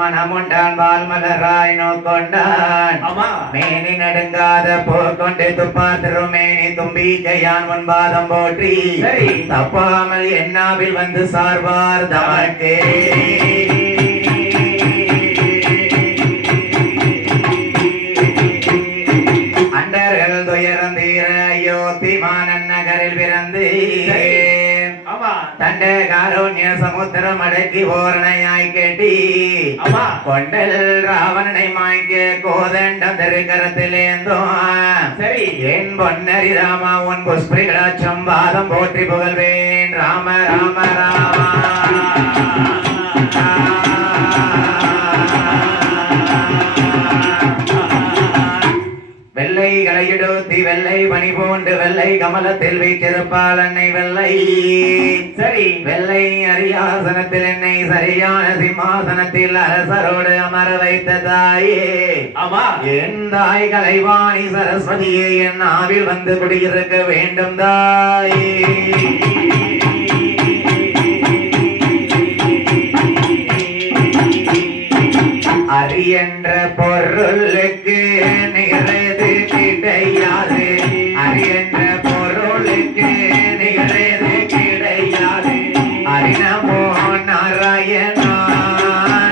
மனமுண்டான் வால்மலராய் நோக்கொண்டான் மேனி நடுங்காத போர்கொண்டு துப்பாத்திரும் மேனி தும்பிக்கையான் முன்பாதம் போற்றி தப்பாமல் என்னாவில் வந்து சார்வார் தமக்கே அண்டர்கள் துயரந்தீர அயோத்தி மானன் நகரில் பிறந்து தண்ட காரோண்ய சமுத்திரம் அடக்கி ஓரணையாய் கேட்டி கொண்டல் ராவணனை மாய்க்க கோதண்டம் திருக்கரத்திலேந்தோ சரி என் பொன்னரி ராமா உன் புஷ்பிகளாச்சம் வாதம் போற்றி புகழ்வேன் ராம ராம ராமா வெள்ளை கலையிடோத்தி வெள்ளை பனி போன்று வெள்ளை கமலத்தில் வீற்றிருப்பாள் அன்னை வெள்ளை சரி வெள்ளை அரியாசனத்தில் என்னை சரியான சிம்மாசனத்தில் அரசரோடு அமர வைத்த தாயே ஆமா என் தாய் கலைவாணி சரஸ்வதியே என் ஆவில் வந்து குடியிருக்க வேண்டும் தாயே அரி என்ற பொருளுக்கு நிகழது கிடையாது அரி என்ற பொருளுக்கு நிகழது கிடையாது அரிநமோ நாராயணா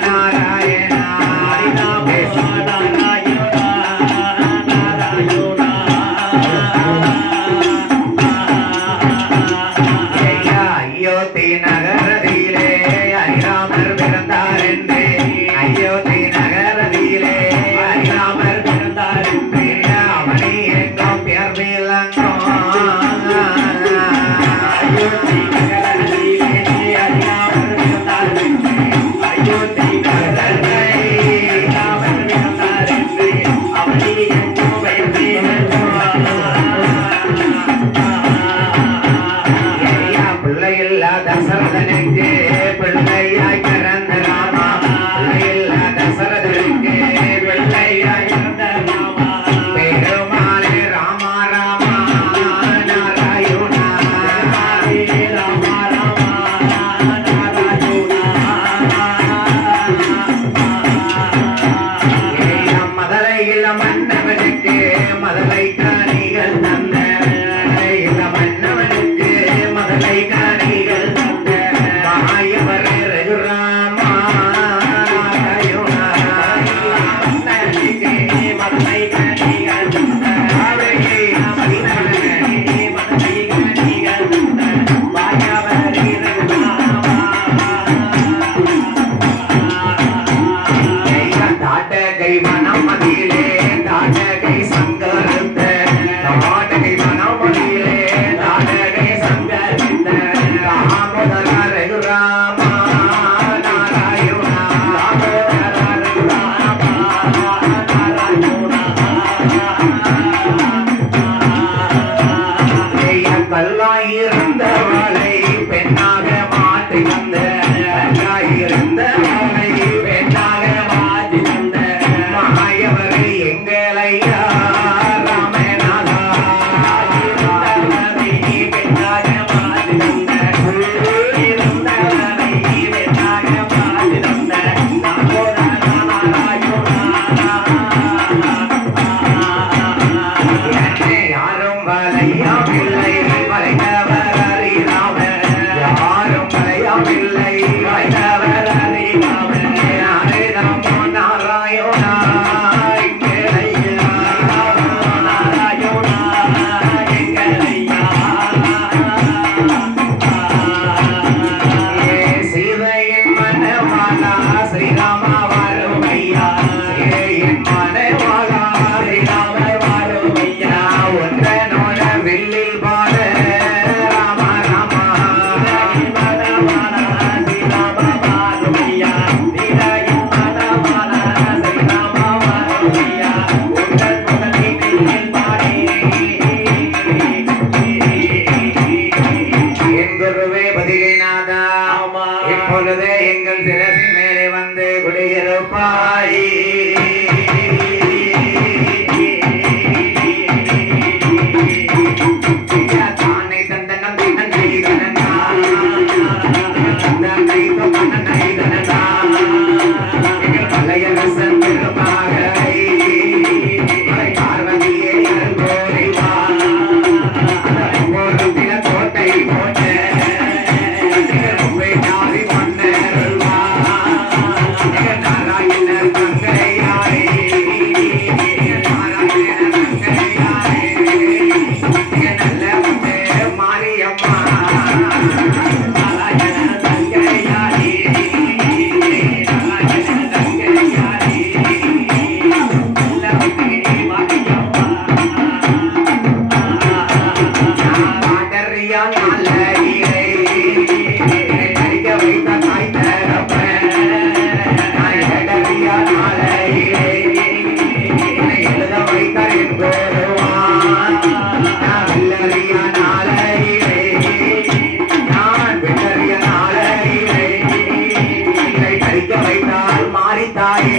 நாராயணா அரிநமோ நாராயணா நாராயணா அயோத்தி நகரதிலே ஹரிராமர் பிறந்தார் என்று அயோத்தி நகரதிலே ஹரிராமர் பிறந்தார் என்று அவனை எங்கோ பேர் விளங்கோ அயோத்தி நகரதிலே ஹரிராமர் பிறந்தார் என்று அயோத்தி நகரதிலே ஹரிராமர் பிறந்தார் என்று அவனை எங்கோ பேர் விளங்கோ பிள்ளையில்லா தசரதனுக்கு பிள்ளையாய் பிறந்த ராமா பிள்ளையில்லா தசரதனுக்கு பிள்ளையாய் பிறந்த ராமா பெருமாளே ராமா ராமா நாராயணா ராமா ராமா நாராயணா மதுரையில் மன்னவனுக்கு மதுரை காணிகள் தந்த மன்னவனுக்கு மதுரை காணிகள் தந்த மாயவரே ரகுராமா நாராயணா மதுரை காணிகள் தந்த மதுரை காணிகள் தந்த மாயவரே ரகுராமா தாட்டகை மனமதியிலே தாட்டகை சங்கரத்த தாட்டகை மனமதியிலே தாட்டகை சங்கரத்த ராமோதர ரகுராமா நாராயணா ராமோதர ரகுராமா நாராயணா கல்லாயிருந்தவளை பெண்ணாக மாற்றி வந்த கல்லாயிருந்தவளை பெண்ணாக மாற்றி வந்த மாயவரை எங்களையா ராமநாதா இருந்தவரை பெண்ணாக மாற்றி வந்த இருந்தவரை பெண்ணாக மாற்றி வந்த யாரும் வலையாமில்லை வளைந்தவர் அறியாமல் யாரும் வலையாமில்லை வளைந்தவர் அறியாமல் யாரே நமோ நாராயணா எங்களையா நாராயணா எங்களையா சீதையின் மனமாலா ஸ்ரீராமா வாழுமையா சீதையின் மனமாலா ஸ்ரீராமர் வாழுமையா ஒன்றனோட வில்லில் பாட விட்டறிய நாளையிலே நான் விட்டறிய நாளையிலே என்னை தரிக்க வைத்தால் மாறித்தாயே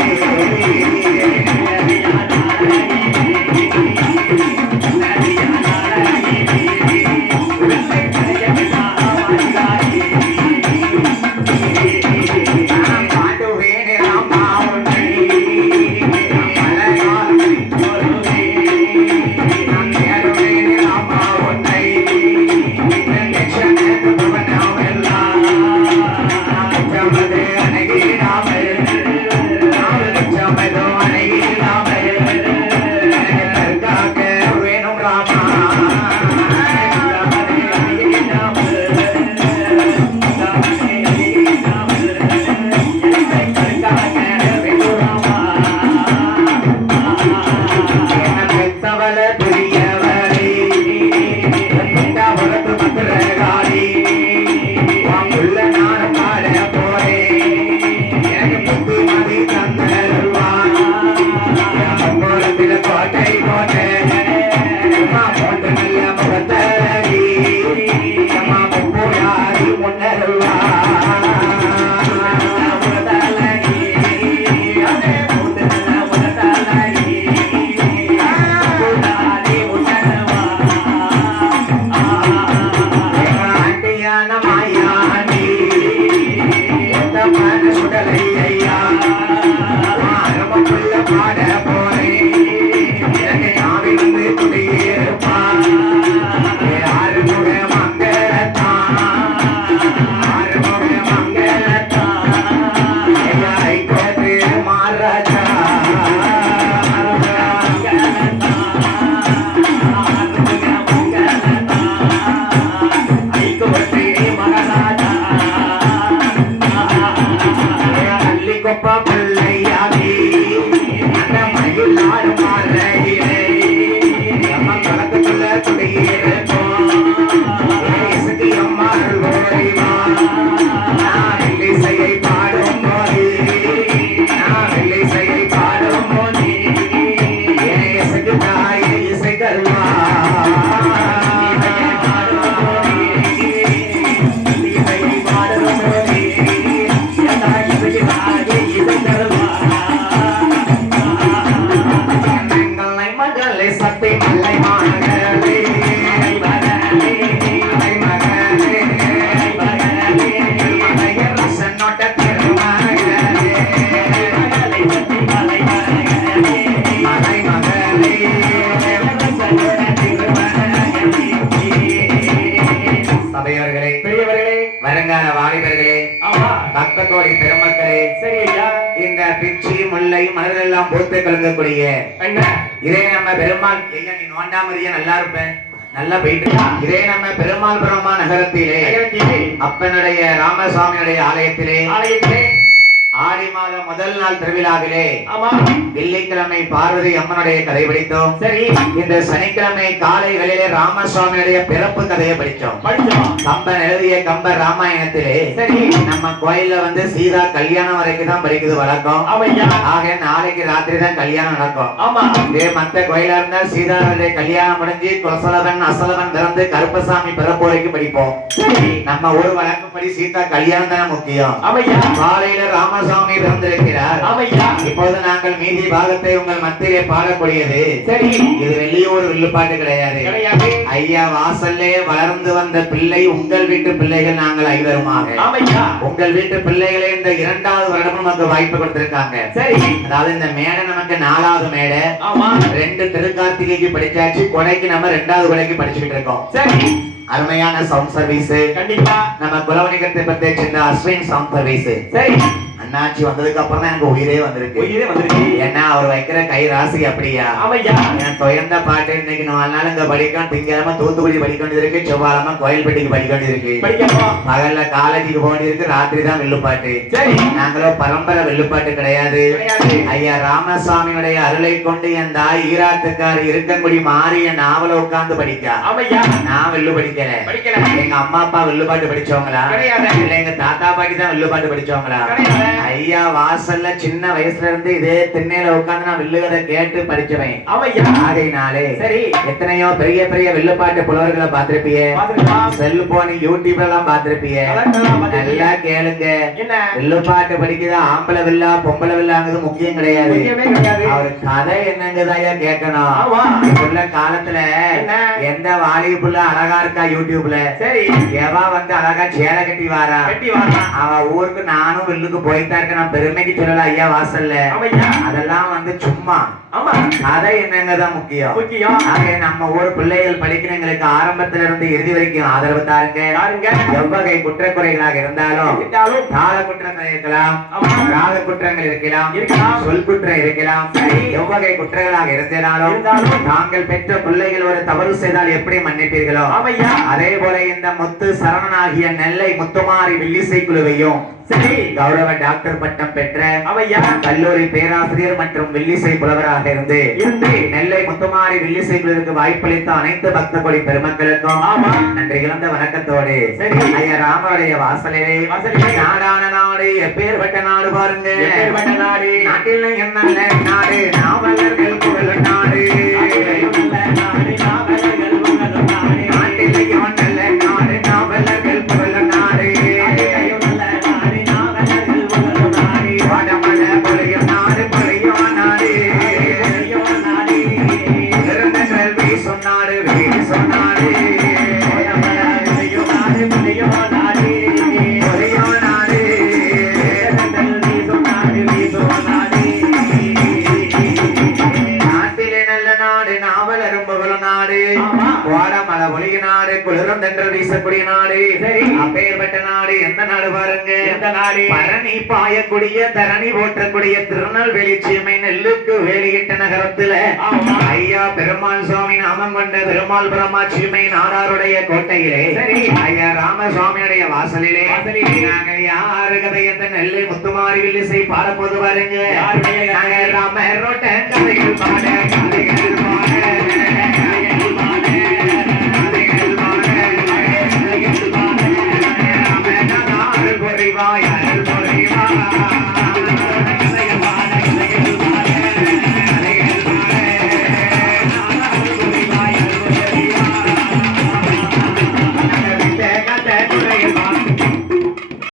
பூத்து கலங்கக்கூடிய இதே நம்ம பெருமாள் ஐயா நீ நோண்டாமரியா நல்லா இருப்பேன் நல்லா போயிட்டு இதே நம்ம பெருமாள் பிரம்மா நகரத்திலே அப்பனுடைய ராமசாமியுடைய ஆலயத்திலே ஆடி மாதம் முதல் நாள் திருவிழாவிலே வெள்ளிக்கிழமை பார்வதி அம்மனுடைய கதை படித்தோம். சரி, இந்த சனிக்கிழமை காலை வேளையிலே ராமசுவாமியுடைய பிறப்பு கதையை படிச்சோம். கம்பன் எழுதிய கம்ப ராமாயணத்திலே சரி நம்ம கோயில்ல வந்து சீதா கல்யாணம் வரைக்கும் தான் படிக்குது வழக்கம். ஆக நாளைக்கு ராத்திரி தான் கல்யாணம் நடக்கும். ஆமா, இதே மத்த கோயிலா இருந்தா சீதாவுடைய கல்யாணம் முடிஞ்சு கொசலவன் அசலவன் பிறந்து கருப்பசாமி பிறப்பு வரைக்கும் படிப்போம். நம்ம ஒரு வழக்கப்படி சீதா கல்யாணம் தானே முக்கியம். காலையில ராமசாமி பிறந்திருக்கிறார். இப்போது நாங்கள் மீதி பாகத்தை உங்கள் மத்தியிலே பாடக்கூடியது. சரி, இது வெளியூர் வில்லுப்பாட்டு கிடையாது. ஐயா வாசல்லே வளர்ந்து வந்த பிள்ளை உங்கள் வீட்டு பிள்ளைகள் நாங்கள் ஐவருமாக. உங்கள் வீட்டு பிள்ளைகளே இந்த 2வது வருடம் நமக்கு வாய்ப்பு கொடுத்திருக்காங்க. சரி, அதாவது இந்த மேடை நமக்கு 4வது மேடை. 2 திருக்கார்த்திகைக்கு படிச்சாச்சு, கொடைக்கு நம்ம 2வது கொடைக்கு படிச்சுக்கிட்டு இருக்கோம். சரி, அருமையான சவுண்ட் சர்வீஸ். கண்டிப்பா நம்ம குலவணிகத்தை பத்தி சின்ன அஸ்வின் சவுண்ட் சர்வீஸ். சரி, அண்ணாச்சி வந்ததுக்கு அப்புறம் தான் எனக்கு உயிரே வந்திருக்கு. ஏன்னா அவர் வைக்கிற கை ராசி அப்படியா. எனக்கு உயர்ந்த பாட்டு இன்னைக்கு 4 நாள் இங்க படிக்கணும். திங்கக்கிழமை தூத்துக்குடி படிக்க வேண்டியது, செவ்வாய்க்கிழமை கோயில்பட்டிக்கு படிக்க வேண்டியது. பகல்ல காலேஜுக்கு போக வேண்டியது, ராத்திரி தான் வில்லுப்பாட்டு. சரி, நாங்களும் பரம்பரை வில்லுப்பாட்டு கிடையாது. ஐயா ராமசாமியுடைய அருளை கொண்டு என் தாய் ஈராத்துக்காரி இருக்கங்குடி மாறி என் நாவல உட்கார்ந்து படிக்கா. நான் வில்லு படிக்கல. எங்க அம்மா அப்பா வில்லுப்பாட்டு படிச்சவங்களா? இல்ல எங்க தாத்தா பாட்டி தான் வில்லுப்பாட்டு படிச்சவங்களா? ஐயா வாசல்ல சின்ன வயசுல இருந்து இதே திண்ணையில உட்கார்ந்து நான் வில்லுகதை கேட்டு படிச்சவன். ஆகையினாலே சரி எத்தனையோ பெரிய பெரிய வில்லுப்பாட்டு புலவர்களை பார்த்திருப்பியே, செல்போன் யூடியூப்ல எல்லாம் பார்த்திருப்பியே. நல்லா கேளுங்க, வில்லுப்பாட்டு படிக்குது ஆம்பளை வில்லா பொம்பளை வில்லாங்கிறது முக்கியம் கிடையாது. அவர் கதை என்னங்கதாயா கேட்கணும். உள்ள காலத்துல எந்த வாலிப புள்ள அழகா இருக்கா யூடியூப்ல, சரி எவா வந்து அழகா சேலை கட்டி வாரா, அவ ஊருக்கு நானும் வில்லுக்கு போயிட்டா இருக்க, நான் பெருமைக்கு சொல்லல ஐயா வாசல்ல. அதெல்லாம் வந்து சும்மா கதை என்னங்கதான் முக்கியம். நம்ம ஊர் பிள்ளைகள் படிக்கிறவங்களுக்கு ஆரம்பத்தில இருந்து இறுதி வரைக்கும் ஆதரவு தாருங்க. எவ்வகை குற்றக்குறைகளாக இருந்தாலும் தாள குற்றங்கள் இருக்கலாம், ராக குற்றங்கள் இருக்கலாம், சொல் குற்றம் இருக்கலாம், எவ்வகை குற்றங்களாக இருந்தாலும் தாங்கள் பெற்ற பிள்ளைகள் ஒரு தவறு செய்தால் எப்படி மன்னிப்பீர்களோ அதே போல இந்த முத்து சரவணனாகிய நெல்லை முத்துமாரி வில்லிசை குழுவையும் சரி கௌரவ டாக்டர் பட்டம் பெற்ற கல்லூரி பேராசிரியர் மற்றும் வில்லிசை புலவராக இருந்து நெல்லை முத்துமாரி வில்லிசை குழுவிற்கு வாய்ப்பளித்த அனைத்து பக்த கொடி பெருமக்களுக்கும் நன்றி கலந்த வணக்கத்தோடு சரி ஐயா ராமருடைய வாசலிலே நாடான நாடு எப்பேற்பட்ட நாடு பாருங்க. நாட்டில் என்ன நாடு நாவலர்கள் புகழ் நாடு, நாட்டிலையும் நல்ல நாடு நாவலர்கள் புகழ் நாடு, வடமல பொழியும் நாடு பொழியும் நாடு, வீசும் நாடு வீசும் நாடு, குளிரும் தென்றல் வீசக்கூடிய நாடு. சரி அப்பேற்பட்ட நாடு எந்த நாடு பாருங்க. எந்த நாடு? பரணி பாயக்கூடிய தரணி போற்றக்கூடிய திருநெல்வேலி சீமை நெல்லுக்கு வேலியிட்ட நகரத்துல ஐயா பெருமாள் சுவாமி நாமம் கொண்ட பெருமாள் பிரம்மா சீமை நாடாருடைய கோட்டையிலே சரி ஐயா ராமசுவாமியுடைய வாசலிலே நாங்க யாரு கதையத்த நெல்லை முத்துமாரி வில்லிசை பாடப்போது பாருங்க. நாங்க ராமரோட்ட கதைகள் பாட கதைகள்